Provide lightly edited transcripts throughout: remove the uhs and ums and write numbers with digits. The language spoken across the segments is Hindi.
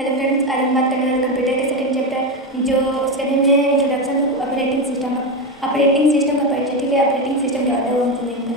हेलो फ्रेंड्स, आज हम बात करने वाले कंप्यूटर के सेकंड चैप्टर जो उसका नेम है introduction to operating system. Operating system का परिचय। ठीक है, ऑपरेटिंग सिस्टम क्या होता है वो हम समझेंगे।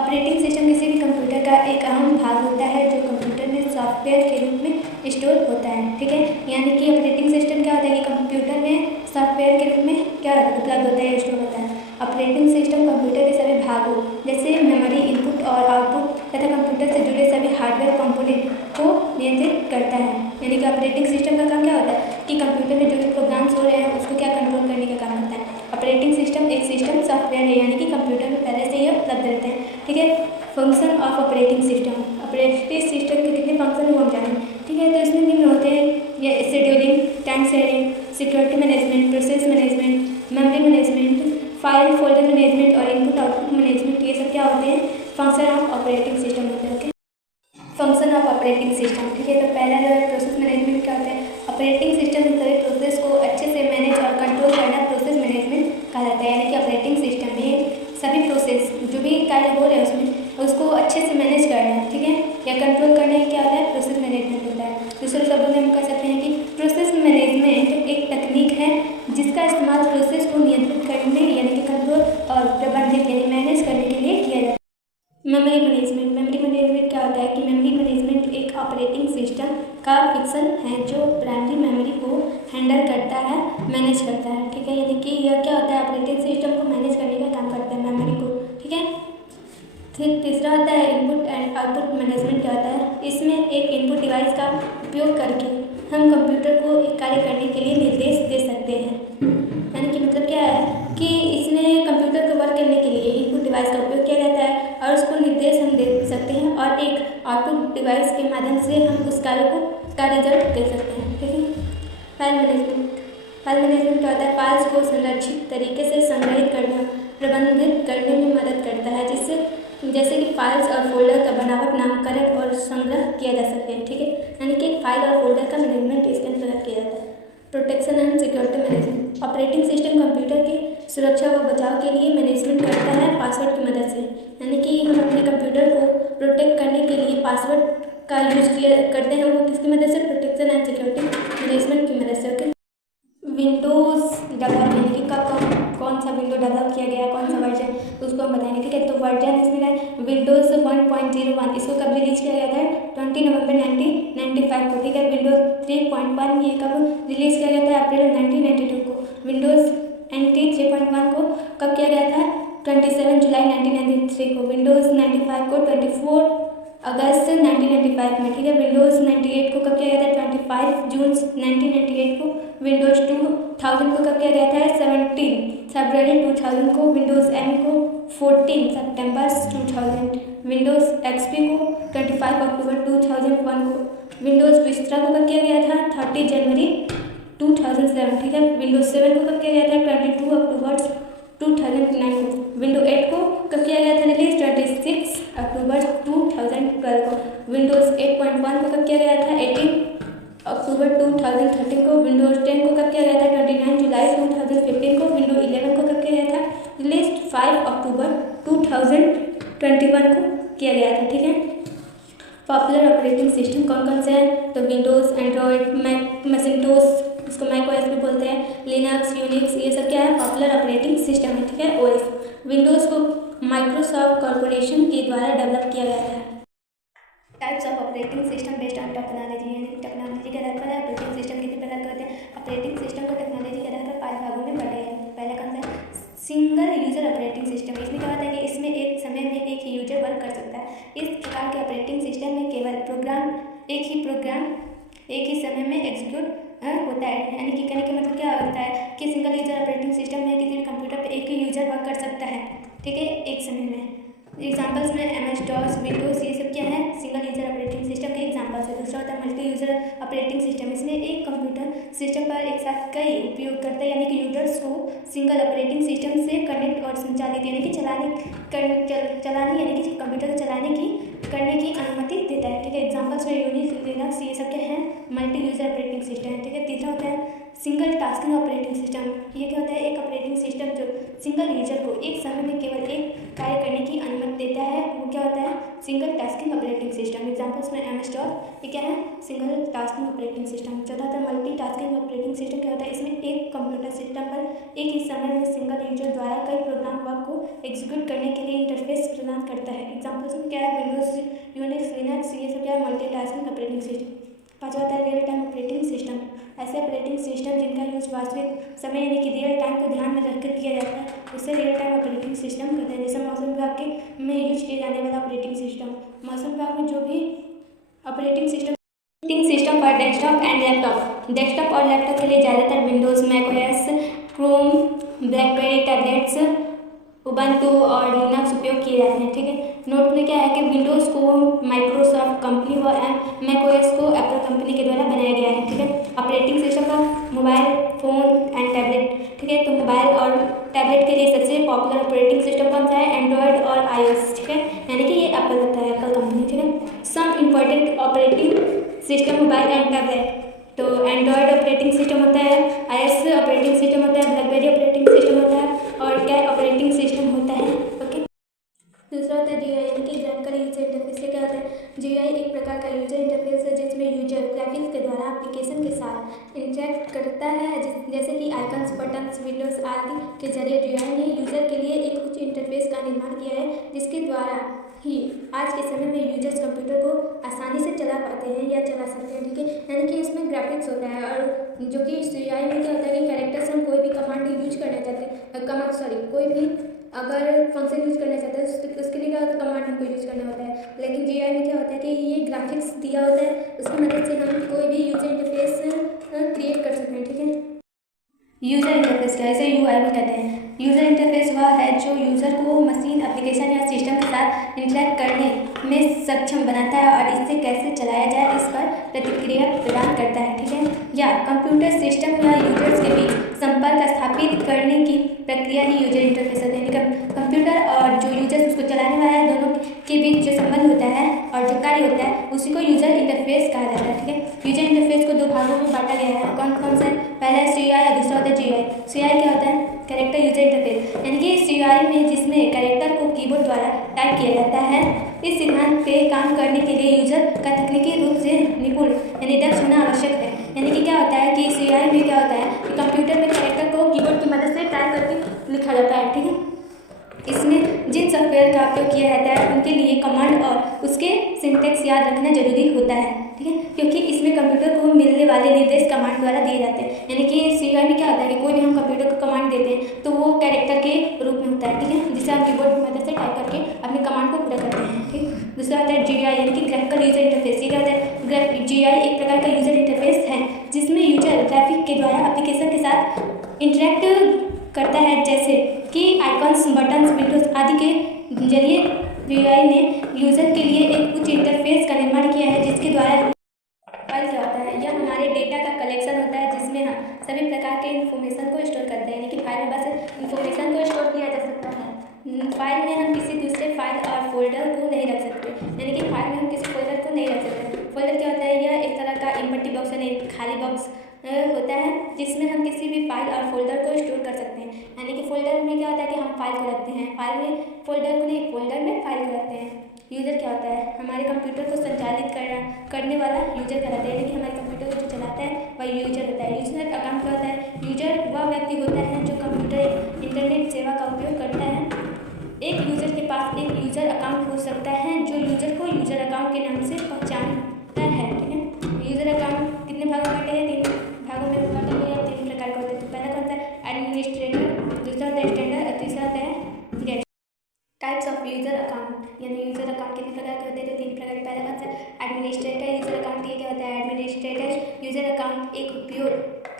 ऑपरेटिंग सिस्टम किसी भी कंप्यूटर का एक अहम भाग होता है जो कंप्यूटर में सॉफ्टवेयर के रूप में स्टोर होता है। ठीक है, यानी कि ऑपरेटिंग सिस्टम क्या होता है कि कंप्यूटर में सॉफ्टवेयर के रूप में क्या उपलब्ध होता है, स्टोर होता है। ऑपरेटिंग सिस्टम कंप्यूटर के सभी भागों जैसे मेमोरी, इनपुट और आउटपुट तथा कंप्यूटर से जुड़े सभी हार्डवेयर कंपोनेंट को नियंत्रित करता है। यानी कि ऑपरेटिंग सिस्टम का काम क्या होता है कि कंप्यूटर में जो भी प्रोग्राम्स हो रहे हैं उसको क्या कंट्रोल करने का काम करता है। ऑपरेटिंग सिस्टम एक सिस्टम सॉफ्टवेयर है, यानी कि कंप्यूटर में पहले से ही उपलब्ध रहते हैं। ठीक है, function of operating system. Operating system के कितने फंक्शन है वो हम जानें। ठीक है, तो इसमें निम्न होते हैं ये scheduling, time sharing, security management, process management, memory management, file folder management और इनपुट आउटपुट मैनेजमेंट। ये सब क्या होते हैं, फंक्शन ऑफ ऑपरेटिंग सिस्टम होते हैं। Function of operating system. ठीक है, तो पहला जो है प्रोसेस मैनेजमेंट क्या होता है। ऑपरेटिंग सिस्टम में सभी प्रोसेस को अच्छे से मैनेज और कंट्रोल करना प्रोसेस मैनेजमेंट कहा जाता है। यानी कि ऑपरेटिंग सिस्टम में सभी प्रोसेस जो भी कार्य हो रहे हैं उसमें उसको अच्छे से मैनेज करना, ठीक है, या कंट्रोल करना ही क्या होता है, प्रोसेस मैनेजमेंट होता है। दूसरे शब्दों में हम कह सकते हैं कि प्रोसेस मैनेजमेंट एक तकनीक है जिसका इस्तेमाल प्रोसेस को नियंत्रित करने यानी कि कंट्रोल और प्रबंधित यानी मैनेज करने के लिए किया जाता है। Memory management. मेमोरी मैनेजमेंट क्या होता है कि मेमोरी मैनेजमेंट एक ऑपरेटिंग सिस्टम का फिक्सन है जो प्राइमरी मेमोरी को हैंडल करता है, मैनेज करता है। ठीक है, यानी कि यह क्या होता है, ऑपरेटिंग सिस्टम को मैनेज करने का काम करता है मेमोरी को। ठीक है, फिर तीसरा होता है इनपुट एंड आउटपुट मैनेजमेंट। क्या होता है, इसमें एक इनपुट डिवाइस का उपयोग करके हम कंप्यूटर को एक कार्य करने के लिए निर्देश दे सकते हैं। यानी कि मतलब क्या है कि इसमें कंप्यूटर को वर्क करने के लिए इनपुट डिवाइस का उपयोग किया जाता है और उसको निर्देश हम दे सकते हैं और एक आउटपुट डिवाइस के माध्यम से हम उस कार्य का रिजल्ट देख सकते हैं। ठीक है, फाइल मैनेजमेंट। फाइल मैनेजमेंट क्या होता है, फाइल्स को संरक्षित तरीके से संग्रहित करना, प्रबंधित करने में मदद करता है जिससे जैसे कि फाइल्स और फोल्डर का बनावट, नामकरण और संग्रह किया जा सके। ठीक है, यानी कि फाइल और फोल्डर का मैनेजमेंट इसके अंतर्गत किया जाता है। Protection and security management. Operating system computer की सुरक्षा व बचाव के लिए मैनेजमेंट करता है पासवर्ड की मदद से। यानी कि हम अपने कंप्यूटर को प्रोटेक्ट करने के लिए पासवर्ड का यूज करते हैं, वो किसकी मदद से, प्रोटेक्शन एंड सिक्योरिटी मैनेजमेंट की मदद से। ओके, विंडोज़ डेवलप यानी कि कौन सा विंडो डेवलप किया गया, कौन सा वर्जन, उसको हम बताएंगे। ठीक है, तो वर्जन इसमें है विंडोज़ 1.01। इसको कब रिलीज किया गया था, 20 नवंबर 1995 को। ठीक है, विंडोज़ 3.1 ये कब रिलीज किया गया था, अप्रैल 1992 को। विंडोज़ NT 3.1 को कब किया गया था, 27 जुलाई 1993 को। विंडोज़ 95 को 24 अगस्त 1995 में। ठीक है, विंडोज़ 98 को कब किया गया था, 25 जून 1998 को। विंडोज़ 2000 को कब किया गया था, 17 फरवरी 2000 को। विंडोज़ M को 14 सितंबर 2000। विंडोज़ XP को 25 अक्टूबर 2001 को। विंडोज़ विस्टा को कब किया गया था, 30 जनवरी 2007। ठीक है, विंडोज़ 7 को कब किया गया था, 22 अक्टूबर 2009 को। विंडोज़ 8 को कब किया गया था रिलीज, 26 अक्टूबर 2012 को। विंडोज़ 8.1 को कब किया गया था, 18 अक्टूबर 2013 को। विंडोज़ 10 को कब किया गया था, 29 जुलाई 2015 को। विंडोज़ 11 को कब किया गया था रिलीज, 5 अक्टूबर 2021 को किया गया था। ठीक है, पॉपुलर ऑपरेटिंग सिस्टम कौन कौन से हैं, तो विंडोज़, एंड्रॉयड, मैकिंटोश, इसको मैक ओएस भी बोलते हैं, लिनक्स, यूनिक्स, ये सब क्या है, पॉपुलर ऑपरेटिंग सिस्टम है। ठीक है, ओएस। विंडोज़ को माइक्रोसॉफ्ट कॉर्पोरेशन के द्वारा डेवलप किया गया है। Types of operating system based on technology. यानी टेक्नोलॉजी के आधार पर ऑपरेटिंग सिस्टम कितने प्रकार के होते हैं। ऑपरेटिंग सिस्टम को टेक्नोलॉजी के आधार पर 5 भागों में बांटे हैं। पहला कौन सा है, सिंगल यूजर ऑपरेटिंग सिस्टम। इसमें क्या होता है कि इसमें एक समय में एक ही यूजर वर्क कर सकता है। इस प्रकार के ऑपरेटिंग सिस्टम में केवल प्रोग्राम एक ही समय में एग्जीक्यूट होता है। यानी कि कहने का मतलब क्या होता है कि सिंगल यूजर ऑपरेटिंग सिस्टम में किसी भी कंप्यूटर पर एक ही यूजर वर्क कर सकता है। ठीक है, एक समय में। एग्जाम्पल्स में MS-DOS, विंडोज़, ये सब क्या है, सिंगल यूजर ऑपरेटिंग सिस्टम के एग्जाम्पल्स है। दूसरा होता है मल्टी यूजर ऑपरेटिंग सिस्टम। इसमें एक कंप्यूटर सिस्टम पर एक साथ कई उपयोगकर्ता यानी कि यूजर्स को सिंगल ऑपरेटिंग सिस्टम से कनेक्ट और संचालित यानी कि चलाने यानी कि कंप्यूटर को करने की अनुमति देता है। ठीक है, एग्जाम्पल्स में यूनिक्स, लिनक्स, ये सब क्या है, मल्टी यूजर ऑपरेटिंग सिस्टम। ठीक है, तीसरा होता है सिंगल टास्किंग ऑपरेटिंग सिस्टम। ये क्या होता है, एक ऑपरेटिंग सिस्टम जो सिंगल यूजर को एक समय में केवल एक कार्य करने की अनुमति देता है, वो क्या होता है, single tasking operating system. Examples में MS DOS, ये क्या है, सिंगल टास्किंग ऑपरेटिंग सिस्टम। चौथा था मल्टी टास्किंग ऑपरेटिंग सिस्टम। क्या होता है, इसमें एक कंप्यूटर सिस्टम पर एक ही समय में सिंगल यूजर द्वारा कई प्रोग्राम वर्क को एग्जीक्यूट करने के लिए इंटरफेस प्रदान करता है। एग्जाम्पल्स में क्या है, विंडोज, यूनिक्स, लिनक्स, ये सब क्या है, मल्टी टास्किंग ऑपरेटिंग सिस्टम। पाँचवा होता है रियल टाइम ऑपरेटिंग सिस्टम। ऐसे ऑपरेटिंग सिस्टम जिनका यूज वास्तविक समय यानी कि रियल टाइम को ध्यान में रखकर किया जाता है, उससे रियल टाइम ऑपरेटिंग सिस्टम कहते हैं। जैसे मौसम विभाग के में यूज किए जाने वाला ऑपरेटिंग सिस्टम, मौसम विभाग में जो भी ऑपरेटिंग सिस्टम पर डेस्कटॉप एंड लैपटॉप, डेस्कटॉप और लैपटॉप के लिए ज़्यादातर Windows, macOS, Chrome, BlackBerry tablets, Ubuntu और लिनक्स उपयोग किए जाते हैं। ठीक है, नोट में क्या है कि विंडोज़ को माइक्रोसॉफ्ट कंपनी व मैकओएस को एप्पल कंपनी के द्वारा बनाया गया है। ठीक है, ऑपरेटिंग सिस्टम का मोबाइल फोन एंड टैबलेट। ठीक है, तो मोबाइल और टैबलेट के लिए सबसे पॉपुलर ऑपरेटिंग सिस्टम कौन सा है, एंड्रॉयड और iOS। ठीक है, यानी कि ये एप्पल होता है, एप्पल कंपनी। ठीक है, some important operating system mobile and tablet, तो एंड्रॉयड ऑपरेटिंग सिस्टम होता है, iOS ऑपरेटिंग सिस्टम होता है, ब्लैकबेरी ऑपरेटिंग सिस्टम होता है और क्या ऑपरेटिंग सिस्टम होता है। ओके, दूसरा होता है GUI यानी कि ग्राफिकल यूजर इंटरफेस। से क्या होता है, GUI एक प्रकार का यूजर इंटरफेस है जिसमें यूजर ग्राफिक्स के द्वारा एप्लीकेशन के साथ इंटरेक्ट करता है, जैसे कि आइकन्स, बटन्स, विंडोज आदि के जरिए GUI ने यूजर के लिए एक उच्च इंटरफेस का निर्माण किया है, जिसके द्वारा ही आज के समय में यूजर्स कंप्यूटर को आसानी से चला पाते हैं या चला सकते हैं। ठीक है, यानी कि इसमें ग्राफिक्स होता है और जो कि GUI में क्या होता है कि कैरेक्टर्स हम कोई भी कमांड यूज करना चाहते हैं, कोई भी अगर फंक्शन यूज करना चाहते हैं उसके लिए क्या होता है, कमांड हमको यूज करना होता है। लेकिन GUI में क्या होता है कि ये ग्राफिक्स दिया होता है, उसकी मदद से हम कोई भी यूजर इंटरफेस क्रिएट कर सकते हैं। ठीक है, यूजर इंटरफेस क्या है, इसे UI भी कहते हैं। यूजर इंटरफेस वह है जो यूजर को मशीन, एप्लीकेशन या सिस्टम के साथ इंटरेक्ट करने में सक्षम बनाता है और इसे कैसे चलाया जाए इस पर प्रतिक्रिया प्रदान करता है। ठीक है, या कंप्यूटर सिस्टम या यूजर्स के बीच संपर्क स्थापित करने की प्रक्रिया ही यूजर इंटरफेस होता है। यानी कंप्यूटर और जो यूजर्स उसको चलाने वाला है, दोनों के बीच जो संबंध होता है और जो कार्य होता है उसी को यूजर इंटरफेस कहा जाता है। ठीक है, यूजर इंटरफेस को दो भागों में बांटा गया है। कौन कौन सा है, पहला है CUI और दूसरा होता है GUI। CUI क्या होता है, कैरेक्टर यूजर इंटरफेस, यानी कि CUI में जिसमें कैरेक्टर को कीबोर्ड द्वारा टाइप किया जाता है। इस सिद्धांत पे काम करने के लिए यूजर का तकनीकी रूप से निपुण यानी दक्ष होना आवश्यक है। यानी कि क्या होता है कि CUI में क्या होता है कि कंप्यूटर में कैरेक्टर को कीबोर्ड की मदद से टाइप करके लिखा जाता है। ठीक है, इसमें जिन सॉफ्टवेयर का उपयोग किया जाता है उनके लिए कमांड और उसके सिंटैक्स याद रखना जरूरी होता है। ठीक है, क्योंकि इसमें कंप्यूटर को मिलने वाले निर्देश कमांड द्वारा दिए जाते हैं। यानी कि CUI में क्या होता है कि कोई भी हम कंप्यूटर को कमांड देते हैं तो वो कैरेक्टर के रूप में होता है। ठीक है, जिसे हम कीबोर्ड की मदद से टाइप करके अपने कमांड को पूरा करते हैं। ठीक, दूसरा होता है GUI यानी कि ग्राफिकल यूजर इंटरफेस। ये क्या होता है, GUI एक प्रकार का यूजर इंटरफेस है जिसमें यूजर ग्राफिक के द्वारा एप्लीकेशन के साथ इंटरेक्ट करता है, जैसे कि आइकन्स, बटन्स, विंडोज आदि के जरिए GUI ने यूजर के लिए एक उच्च इंटरफेस का निर्माण किया है, जिसके द्वारा फाइल क्या होता है, यह हमारे डेटा का कलेक्शन होता है जिसमें हम सभी प्रकार के इन्फॉर्मेशन को स्टोर करते हैं। यानी कि फाइल में बस इन्फॉर्मेशन को स्टोर किया जा सकता है, फाइल में हम किसी दूसरे फाइल और फोल्डर को नहीं रख सकते। यानी कि फाइल में हम किसी फोल्डर को नहीं रख सकते। फोल्डर क्या होता है, यह एक तरह का एम्प्टी बॉक्स यानी खाली बॉक्स होता है जिसमें हम किसी भी फाइल और फोल्डर को स्टोर कर सकते हैं। यानी कि फोल्डर में क्या होता है कि हम फाइल को रखते हैं, फाइल में फोल्डर को नहीं, फोल्डर में फाइल को रखते हैं। यूजर क्या होता है, हमारे कंप्यूटर को संचालित करने वाला यूजर कहलाता है। यानी कि हमारे कंप्यूटर को जो चलाता है वह यूजर होता है। यूजर अकाउंट क्या होता है, यूजर वह व्यक्ति होता है जो कंप्यूटर इंटरनेट सेवा का उपयोग करता है। एक यूजर के पास एक यूजर अकाउंट हो सकता है जो यूजर को यूजर अकाउंट के नाम से पहचानता है। ठीक है, यूजर अकाउंट कितने भागों में बांटे हैं, 3 भागों में बांटे हुए हैं, 3 प्रकार का होता है। तो पहला कौन सा है, एडमिनिस्ट्रेटर, दूसरा होता है स्टैंडर्ड और तीसरा होता है guest. Types of user account, यानी यूजर अकाउंट कितने प्रकार के होते हैं, तो 3 प्रकार के। पहला कौन सा, एडमिनिस्ट्रेटर यूजर अकाउंट। ये क्या होता है, एडमिनिस्ट्रेटर यूजर अकाउंट एक उपयोग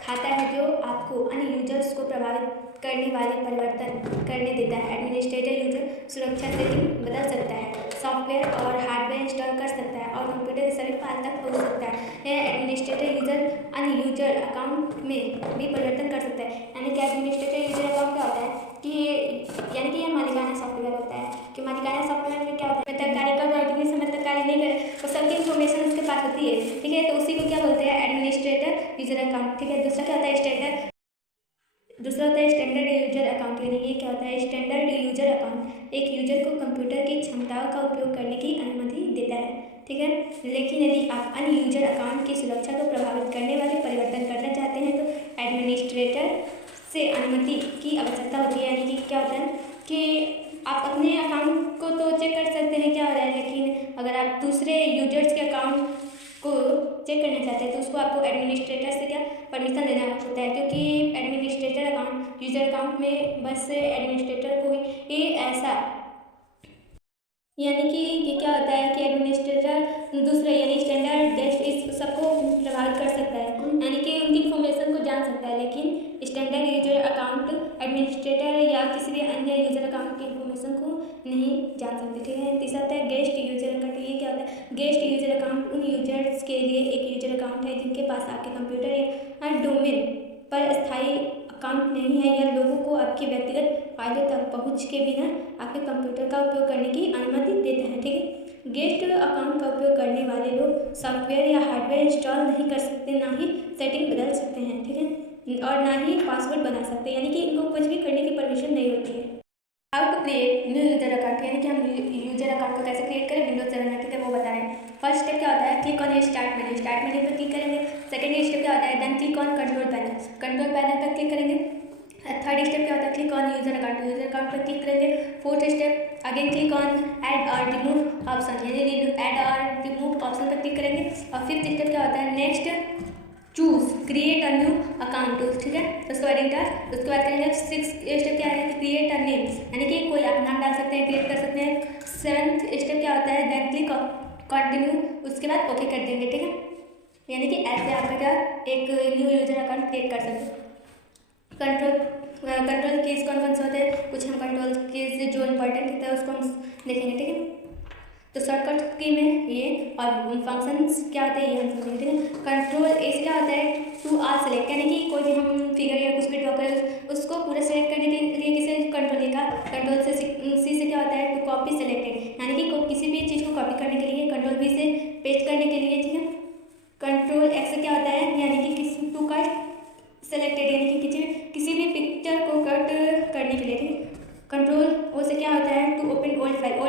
खाता है जो आपको अन्य यूजर्स को प्रभावित करने वाले परिवर्तन करने देता है। एडमिनिस्ट्रेटर यूजर सुरक्षा सेटिंग बदल सकता है, सॉफ्टवेयर और हार्डवेयर इंस्टॉल कर सकता है और कंप्यूटर के सभी फाइल तक पहुंच सकता है। यह एडमिनिस्ट्रेटर यूजर अन्य यूजर अकाउंट में भी परिवर्तन कर सकता है। यानी कि एडमिनिस्ट्रेटर यूजर अकाउंट क्या होता है कि यानी कि यह मालिकाना सॉफ्टवेयर होता है कि मालिकाना सॉफ्टवेयर में क्या होता है, तक कार्य कर रहा है कितने समय तक कार्य नहीं करे तो सबकी इन्फॉर्मेशन उसके पास होती है। ठीक है, तो उसी को क्या बोलते हैं, एडमिनिस्ट्रेटर यूजर अकाउंट। ठीक है, दूसरा क्या होता है, स्टैंडर्ड, दूसरा होता है स्टैंडर्ड यूजर अकाउंट। यानी ये क्या होता है, स्टैंडर्ड यूजर अकाउंट एक यूजर को कंप्यूटर की क्षमताओं का उपयोग करने की अनुमति ठीक है। लेकिन यदि आप अन्य यूजर अकाउंट की सुरक्षा को प्रभावित करने वाले परिवर्तन करना चाहते हैं तो एडमिनिस्ट्रेटर से अनुमति की आवश्यकता होती है। यानी कि क्या होता है कि आप अपने अकाउंट को तो चेक कर सकते हैं क्या हो रहा है, लेकिन अगर आप दूसरे यूजर्स के अकाउंट को चेक करना चाहते हैं तो उसको आपको एडमिनिस्ट्रेटर से क्या परमिशन लेना होता है, क्योंकि एडमिनिस्ट्रेटर अकाउंट यूजर अकाउंट में बस एडमिनिस्ट्रेटर को ही ऐसा, यानी कि ये क्या होता है कि एडमिनिस्ट्रेटर दूसरे यानी स्टैंडर्ड गेस्ट इस सबको प्रभावित कर सकता है, यानी कि उनकी इन्फॉर्मेशन को जान सकता है, लेकिन स्टैंडर्ड यूजर अकाउंट एडमिनिस्ट्रेटर या किसी भी अन्य यूजर अकाउंट की इन्फॉर्मेशन को नहीं जान सकते। ठीक है। तीसरा होता है गेस्ट यूजर अकाउंट। ये क्या होता है? गेस्ट यूजर अकाउंट उन यूजर्स के लिए एक यूजर अकाउंट है जिनके पास आपके कंप्यूटर या डोमेन पर स्थायी अकाउंट नहीं है या लोगों को आपके व्यक्तिगत फाइलों तक पहुंच के बिना आपके कंप्यूटर का उपयोग करने की अनुमति देते हैं। ठीक है। गेस्ट अकाउंट का उपयोग करने वाले लोग सॉफ्टवेयर या हार्डवेयर इंस्टॉल नहीं कर सकते, ना ही सेटिंग बदल सकते हैं, ठीक है, और ना ही पासवर्ड बना सकते, यानी कि इनको कुछ भी करने की परमिशन नहीं होती है। How to create new user account, यानी कि हम यूजर अकाउंट को कैसे क्रिएट करें विंडोज 7 में, ठीक है, वो बता रहे हैं। फर्स्ट स्टेप क्या होता है? Click on start menu. Start menu पर क्लिक करेंगे। सेकंड स्टेप क्या होता है? Then click on control panel. Control panel पर क्लिक करेंगे। थर्ड स्टेप क्या होता है? Click on user account. User account पर क्लिक करेंगे। Fourth step again click on add और रिमूव ऑप्शन, यानी ऐड और रिमूव ऑप्शन पर क्लिक करेंगे। और फिफ्थ स्टेप क्या होता है? Next choose create a new account, ठीक है, उसके बाद इंटर। उसके बाद करेंगे सिक्स स्टेप क्या है? क्रिएट अ नेम, यानी कि कोई आप नाम डाल सकते हैं, क्रिएट कर सकते हैं। सेवंथ स्टेप क्या होता है? देन क्लिक कंटिन्यू, उसके बाद ओके कर देंगे, ठीक है, यानी कि ऐसे आपका क्या एक न्यू यूजर अकाउंट क्रिएट कर सकते हैं। कंट्रोल कीज कौन कौन से होते हैं? कुछ हम कंट्रोल कीज जो इंपॉर्टेंट होता है उसको हम देखेंगे, ठीक है। तो शॉर्टकट की में ये और फंक्शंस क्या होते हैं ये हम समझेंगे, ठीक है। कंट्रोल ए से क्या होता है? टू आर सेलेक्ट, यानी कि कोई भी हम फिगर या कुछ भी ड्रॉ करें उसको पूरा सेलेक्ट करने के लिए किसे कंट्रोल ए का। कंट्रोल से सी से क्या होता है? टू कॉपी सेलेक्टेड, यानी कि किसी भी चीज़ को कॉपी करने के लिए। कंट्रोल बी से पेस्ट करने के लिए, ठीक है। कंट्रोल एक्स से क्या होता है? यानी कि किसी टू कट सेलेक्टेड, यानी कि किसी भी पिक्चर को कट करने के लिए, ठीक है। कंट्रोल ओ से क्या होता है? टू ओपन ओल्ड फाइल को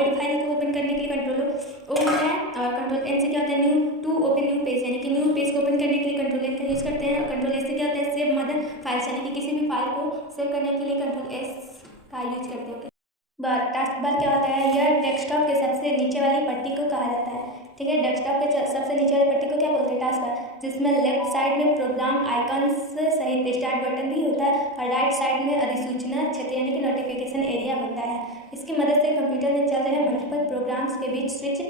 ओपन करने के लिए कंट्रोल ओ होता है। और कंट्रोल एन से क्या होता है? New to open new page, यानी कि न्यू पेज को ओपन करने के लिए कंट्रोल एन का यूज़ करते हैं। और कंट्रोल एस से क्या होता है? सेव मदर फाइल्स, यानी कि किसी भी फाइल को सेव करने के लिए कंट्रोल एस का यूज करते हैं। टास्क बार क्या होता है? यह डेस्कटॉप के सबसे नीचे वाली पट्टी को कहा जाता है, ठीक है। डेस्कटॉप के सबसे नीचे वाली पट्टी को क्या बोलते हैं? टास्क बार, जिसमें लेफ्ट साइड में प्रोग्राम आइकन्स सहित स्टार्ट बटन भी होता है और राइट साइड में अधिसूचना क्षेत्र यानी कि नोटिफिकेशन एरिया होता है। इसकी मदद से कंप्यूटर में चल रहे मल्टीपल प्रोग्राम्स के बीच स्विच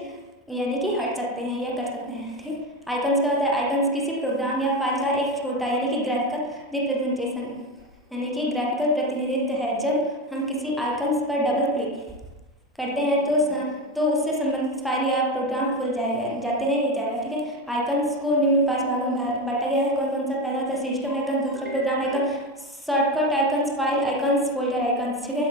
यानी कि हट सकते हैं या कर सकते हैं, ठीक। आइकन्स क्या होता है? आइकन्स किसी प्रोग्राम या फाइल का एक छोटा यानी कि ग्राफिकल रिप्रेजेंटेशन यानी कि ग्राफिकल प्रतिनिधित्व है। जब हम किसी आइकन्स पर डबल क्लिक करते हैं तो उससे संबंधित फाइल या प्रोग्राम खुल जाते हैं ये जाएगा, ठीक है। आइकन्स को निम्न 5 भागों में बांटा गया है। कौन कौन सा? पहला था सिस्टम आइकन, दूसरा program icon, shortcut icons, file icons, folder icons, ठीक है।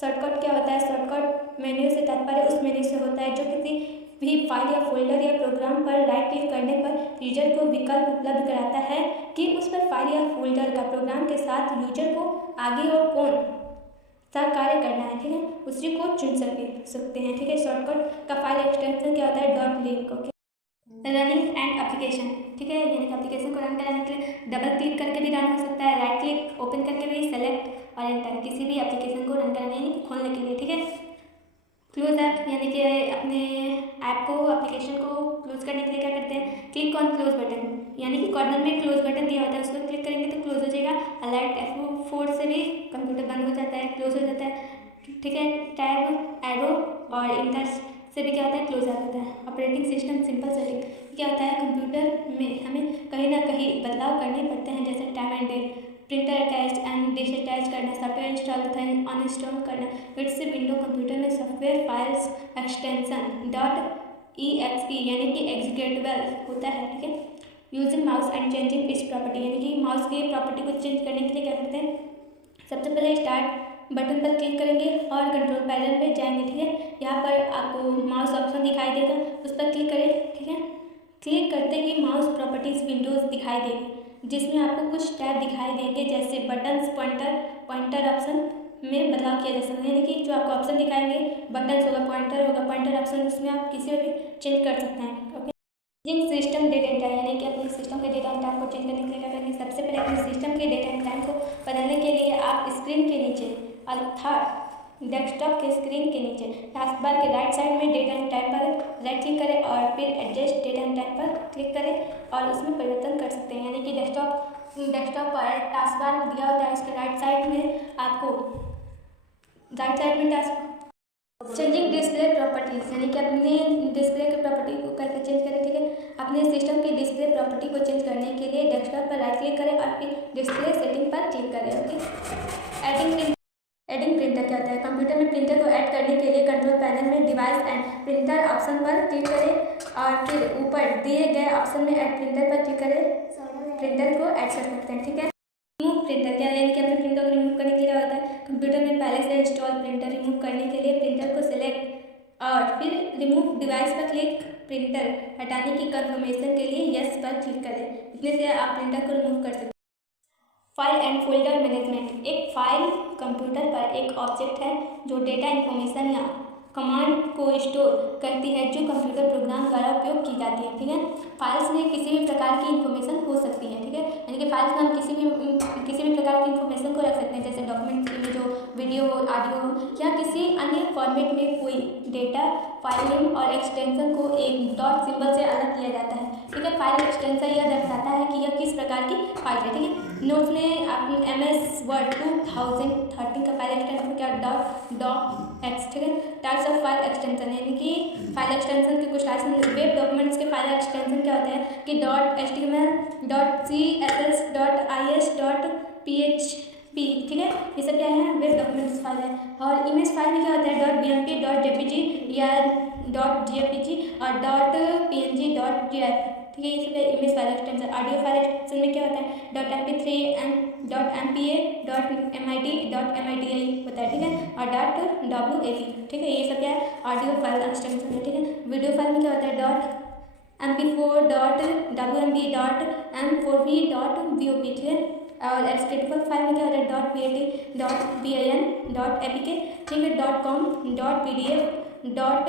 शॉर्टकट क्या होता है? शॉर्टकट मेन्यू से तात्पर्य उस मेन्यू से होता है जो किसी भी फाइल या फोल्डर या प्रोग्राम पर राइट क्लिक करने पर यूजर को विकल्प उपलब्ध कराता है कि उस पर फाइल या फोल्डर का प्रोग्राम के साथ यूजर को आगे और कौन सा कार्य करना है, ठीक है, उसी को चुन सकते हैं, ठीक है। शॉर्टकट का फाइल एक्सटेंशन क्या होता है? Dot link, okay. Running and application, ठीक है, यानी कि एप्लीकेशन को रन कराने के लिए डबल क्लिक करके भी रन हो सकता है, राइट क्लिक ओपन करके भी, सेलेक्ट और एंटर, किसी भी एप्लीकेशन को रन कराने यानी खोलने के लिए, ठीक है। क्लोज ऐप, यानी कि अपने ऐप को एप्लीकेशन को क्लोज करने के लिए क्या करते हैं? क्लिक ऑन क्लोज बटन, यानी कि कॉर्नर में क्लोज बटन दिया होता है, उसको क्लिक करेंगे तो क्लोज हो जाएगा। अलर्ट F4 से भी कंप्यूटर बंद हो जाता है, क्लोज हो जाता है, ठीक है। टैब, एरो और इंटर से भी क्या होता है? क्लोज आ जाता है। ऑपरेटिंग सिस्टम सिंपल सेटिंग क्या होता है? कंप्यूटर में हमें कहीं ना कहीं बदलाव करने पड़ते हैं, जैसे time and date, printer attach and dish attach करना, सॉफ्टवेयर इंस्टॉल तथा अनइंस्टॉल करना, फिर से विंडो कंप्यूटर में सॉफ्टवेयर फाइल्स एक्सटेंशन .exe यानी कि एग्जीक्यूटेबल होता है, ठीक है। यूजिंग माउस एंड चेंजिंग इस प्रॉपर्टी, यानी कि माउस की प्रॉपर्टी को चेंज करने के लिए क्या करते हैं? सबसे पहले स्टार्ट बटन पर क्लिक करेंगे और कंट्रोल पैनल में जाएंगे, ठीक है। यहाँ पर आपको माउस ऑप्शन दिखाई देगा, उस पर क्लिक करें, ठीक है। क्लिक करते ही माउस प्रॉपर्टीज विंडोज दिखाई देगी, जिसमें आपको कुछ टैब दिखाई देंगे जैसे बटन्स, पॉइंटर ऑप्शन, में बदलाव किया जा सकता है, यानी कि जो आपको ऑप्शन दिखाएंगे बटन होगा, पॉइंटर ऑप्शन, उसमें आप किसी में भी चेंज कर सकते हैं। ओके, जिन सिस्टम डेट एंड टाइम, यानी कि अपने सिस्टम के डेट एंड टाइम को चेंज करने के लिए क्या करेंगे, सबसे पहले अपने सिस्टम के डेट एंड टाइम को बदलने के लिए आप स्क्रीन के नीचे अर्थात डेस्कटॉप के स्क्रीन के नीचे टास्क बार के राइट साइड में डेट एंड टाइम पर राइट क्लिक करें और फिर एडजस्ट डेट एंड टाइम पर क्लिक करें और उसमें परिवर्तन कर सकते हैं। यानी कि डेस्कटॉप पर टास्क बार दिया होता है, उसके राइट साइड में आपको चेंजिंग डिस्प्ले प्रॉपर्टीज, यानी कि अपने डिस्प्ले की प्रॉपर्टी को करके चेंज करें। ठीक है, अपने सिस्टम की डिस्प्ले प्रॉपर्टी को चेंज करने के लिए डेस्कटॉप पर राइट क्लिक करें और फिर डिस्प्ले सेटिंग पर क्लिक करें। ओके, एडिंग प्रिंटर क्या होता है, कंप्यूटर में प्रिंटर को ऐड करने के लिए कंट्रोल पैनल में डिवाइस एंड प्रिंटर ऑप्शन पर क्लिक करें और फिर ऊपर दिए गए ऑप्शन में ऐड प्रिंटर पर क्लिक करें, प्रिंटर को ऐड कर सकते हैं। ठीक है, रिमूव प्रिंटर क्या है, यानी कि अपने प्रिंटर को रिमूव करने के लिए होता है, कंप्यूटर में पहले से इंस्टॉल प्रिंटर रिमूव करने के लिए प्रिंटर को सिलेक्ट और फिर रिमूव डिवाइस पर क्लिक, प्रिंटर हटाने की कंफर्मेशन के लिए यस पर क्लिक करें। इतने से आप प्रिंटर को रिमूव कर सकते हैं। फाइल एंड फोल्डर मैनेजमेंट, एक फाइल कंप्यूटर पर एक ऑब्जेक्ट है जो डेटा इन्फॉर्मेशन या कमांड को स्टोर करती है जो कंप्यूटर प्रोग्राम द्वारा उपयोग की जाती है। ठीक है, फाइल्स में किसी भी प्रकार की इन्फॉर्मेशन हो सकती है। ठीक है, यानी कि फाइल्स में हम किसी भी प्रकार की इन्फॉर्मेशन को रख सकते हैं, जैसे डॉक्यूमेंट, इमेज हो, वीडियो हो, ऑडियो हो या किसी अन्य फॉर्मेट में कोई डेटा फाइल नेम और एक्सटेंशन को एक डॉट सिंबल से अलग किया जाता है। ठीक है, फाइल एक्सटेंशन यह दर्शाता है कि यह किस प्रकार की फाइल है। ठीक है, नोट्स में आप MS वर्ड 2013 का फाइल एक्सटेंशन क्या डॉट एक्स। ठीक है, टाइप्स ऑफ फाइल एक्सटेंशन, यानी कि फाइल एक्सटेंशन के कुछ टाइप्स हैं। वेब डॉक्यूमेंट्स के फाइल एक्सटेंशन क्या होते हैं कि .html, .css, .is, .php। ठीक है, ये सब क्या है, वेब डॉक्यूमेंट्स फाइल है। और इमेज फाइल में क्या होता है .bmp, .jpg या .jpg और .png, .gif। ठीक है, ये सब image file extension. Audio file extension में क्या होता है .mp3, .mpa, .mid, .midi होता है। ठीक है, और .wav। ठीक है, ये सब क्या है, ऑडियो फाइल एक्सटेंशन है। ठीक है, वीडियो फाइल में क्या होता है .mp4, .wmb, .m4v, .vop। ठीक है, और एक्सटेंडेबल फाइल में क्या होता है .bat, .bin, .apk। ठीक है, .com, .pdf, .doc,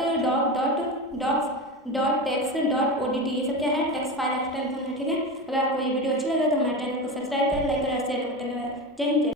.text, .odt, ये सब क्या है, टेक्स्ट फाइल एक्सटेंशन है। ठीक है, अगर आपको ये वीडियो अच्छा लगा तो हमारे चैनल को सब्सक्राइब करें, लाइक करें और शेयर करें। धन्यवाद। जय हिंद।